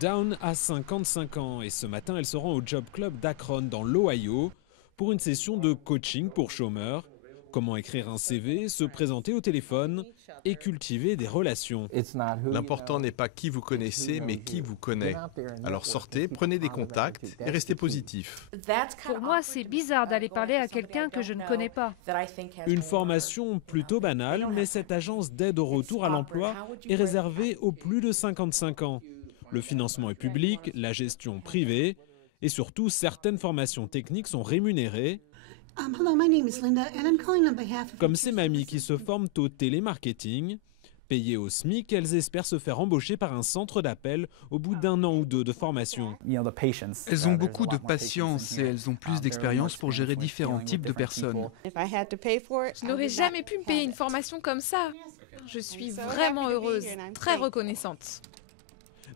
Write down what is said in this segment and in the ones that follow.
Dawn a 55 ans et ce matin, elle se rend au Job Club d'Akron dans l'Ohio pour une session de coaching pour chômeurs. Comment écrire un CV, se présenter au téléphone et cultiver des relations. L'important n'est pas qui vous connaissez, mais qui vous connaît. Alors sortez, prenez des contacts et restez positif. Pour moi, c'est bizarre d'aller parler à quelqu'un que je ne connais pas. Une formation plutôt banale, mais cette agence d'aide au retour à l'emploi est réservée aux plus de 55 ans. Le financement est public, la gestion privée et surtout certaines formations techniques sont rémunérées. Comme ces mamies qui se forment au télémarketing. Payées au SMIC, elles espèrent se faire embaucher par un centre d'appel au bout d'1 an ou 2 de formation. Elles ont beaucoup de patience et elles ont plus d'expérience pour gérer différents types de personnes. Je n'aurais jamais pu me payer une formation comme ça. Je suis vraiment heureuse, très reconnaissante.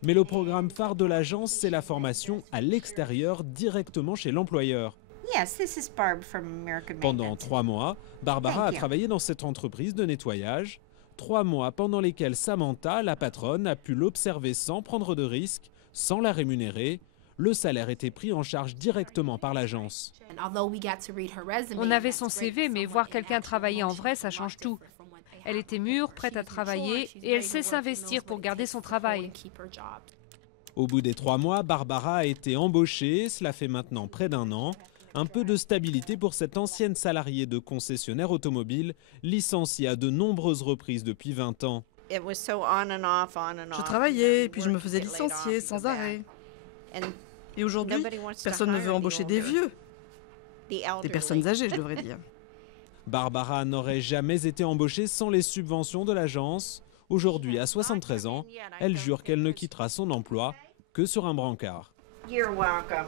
Mais le programme phare de l'agence, c'est la formation à l'extérieur, directement chez l'employeur. Pendant 3 mois, Barbara a travaillé dans cette entreprise de nettoyage. 3 mois pendant lesquels Samantha, la patronne, a pu l'observer sans prendre de risques, sans la rémunérer. Le salaire était pris en charge directement par l'agence. On avait son CV, mais voir quelqu'un travailler en vrai, ça change tout. Elle était mûre, prête à travailler et elle sait s'investir pour garder son travail. Au bout des 3 mois, Barbara a été embauchée. Cela fait maintenant près d'1 an. Un peu de stabilité pour cette ancienne salariée de concessionnaire automobile, licenciée à de nombreuses reprises depuis 20 ans. Je travaillais, puis je me faisais licencier sans arrêt. Et aujourd'hui, personne ne veut embaucher des vieux. Des personnes âgées, je devrais dire. Barbara n'aurait jamais été embauchée sans les subventions de l'agence. Aujourd'hui, à 73 ans, elle jure qu'elle ne quittera son emploi que sur un brancard. You're welcome.